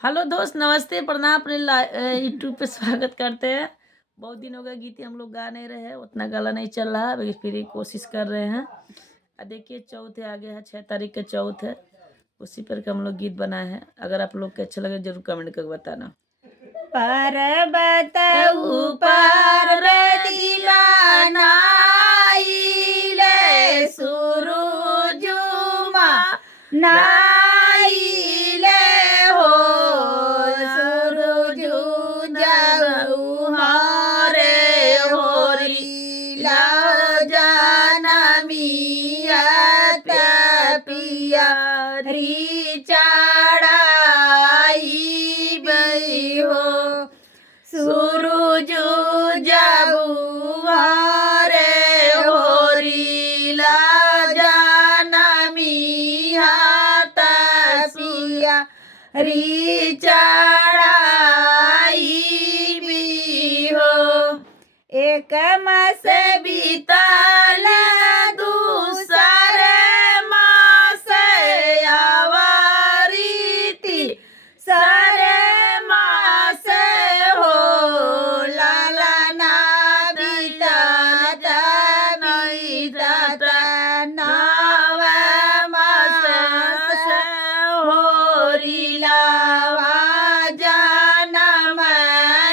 Hello दोस्त, नमस्ते, प्रणाम। अपने यूट्यूब पे स्वागत करते हैं। बहुत दिन हो गए, गीत हम लोग गा नहीं रहे, उतना गाला नहीं चल रहा, अभी फिर ही कोशिश कर रहे हैं। देखिए, चौथ है, आगे है 6 तारीख के चौथ है, उसी पर के हम लोग गीत बनाए हैं। अगर आप लोग के अच्छा लगे जरूर कमेंट करके बताना। पर्वत ऊपर दीवानाइले सुरुजुमा नाइले हो सुरुजु जाऊ हरे होरी लाओ जानमिया पिया री चढ़ाई बई हो सुरुजु जाबू हरे होरी ला जानमिया पिया री चढ़ाई भी हो। एक मास बीतल दूसरे मास आवारीति सरे मास हो लाला ना बीता नहीं दाता नव मास होरी लावा जनम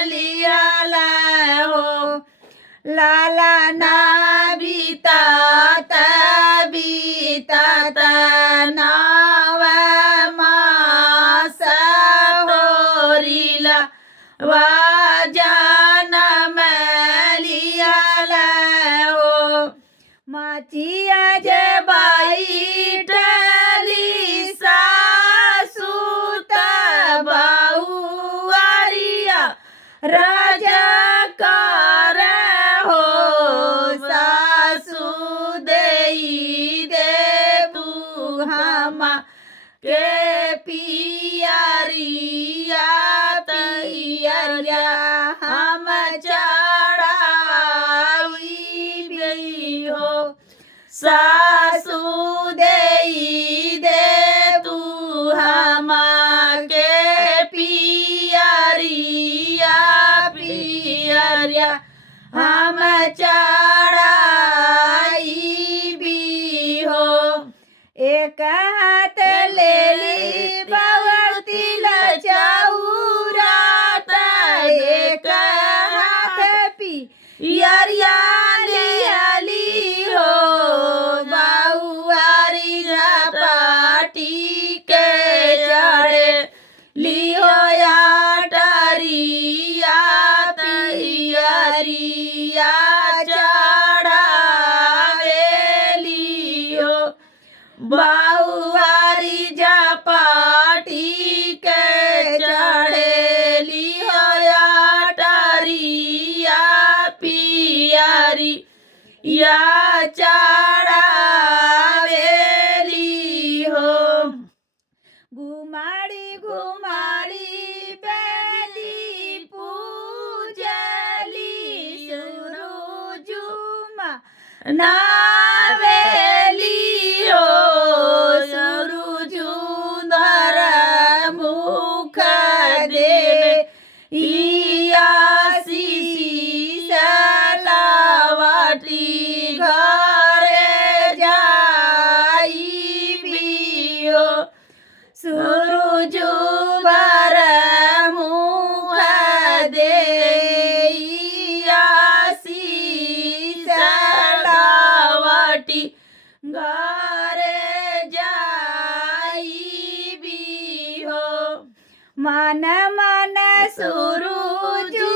लियाला हो लाला ना बीता नव मास होरीला वा जनम लियाला हो माचिया जे बैठली सासु बहुआरिया राजा कर हो सासु देई दे तू हमा के पियरिया तैयारिया हम चढ़ाई गई हो सासु देई दे तू हमा के पियरिया पियरिया हम चढ़ाई भी हो। एक हाथ ले ली बवती लचौरात एक हाथ पियरिया लियाली हो बहुआरी झापाटी के चढ़े लियो या टरिया तैयारिया चढ़ावे लियो बहुआरी झापाटी के चढ़े लियो या टरिया पियारी या चढ़ावेली हो घुमाड़ी घुमाड़ी बेली पूजली सुरुजुमा नावेली हो सुरुजु धर मुख दे सलावटी घरे जाई बियो सुरुजु भर मुख दे सलावटी घरे जाई बियो मन मन सुरुजु